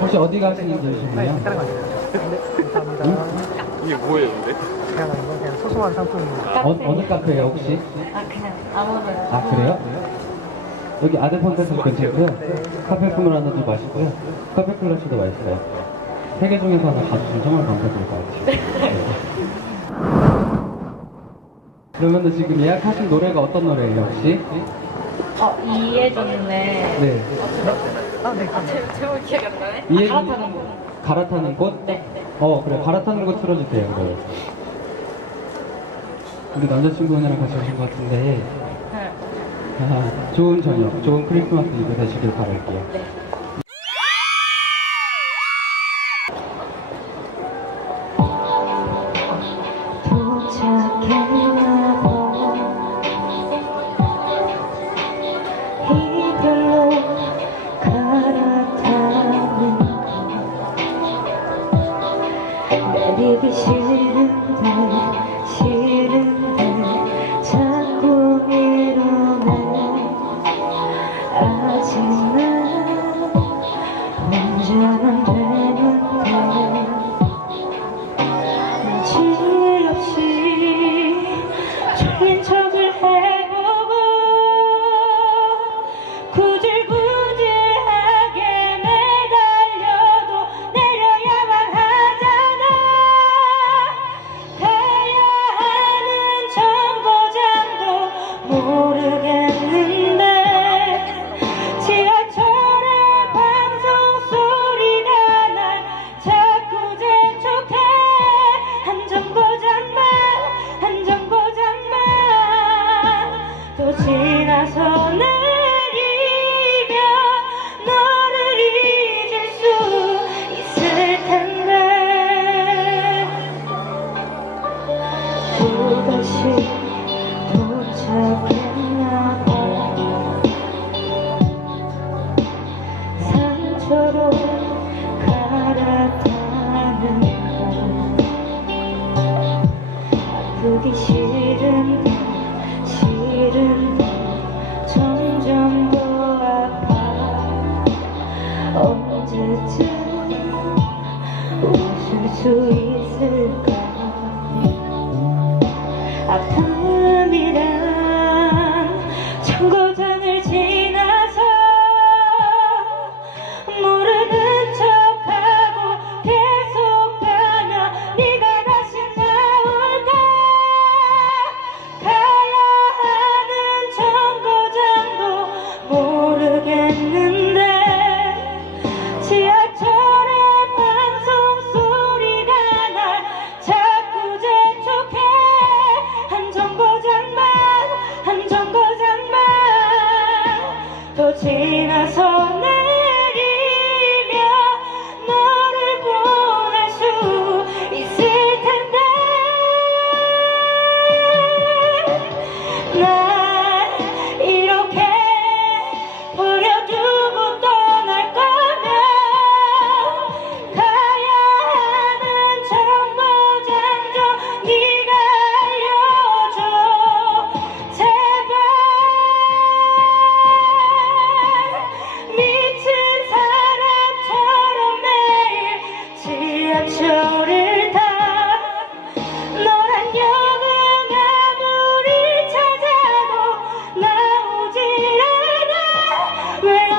혹시 어디 가시는 길이신가요? 다른 거 아니에요? 네, 감사합니다. 이게 뭐예요, 근데? 그냥 이거 그냥 소소한 상품입니다. 어, 어느 카페예요 혹시? 아 그냥 아무거나. 아 그래요? 여기 아드폰테스 근처고요. 카페 품을 하나 좀 마시고요. 카페 클러시도 맛있어요. 세 개 중에서 하나 가주시면 정말 감사드릴 것 같아요. 네. 그러면은 지금 예약하신 노래가 어떤 노래예요 혹시? 어 이예전에. 네. 아, 네. 제, 제목 기억이 안 나네. 이예- 갈아타는 거. 갈아타는 꽃? 네. 어 그래 갈아타는 곳 틀어주세요 그래. 우리 남자친구분이랑 같이 오신 것 같은데 네. 아, 좋은 저녁, 좋은 크리스마스 이브 되시길 바랄게요. 네. 도착했나 Krishna. 수 있을까? 아픈 Hey!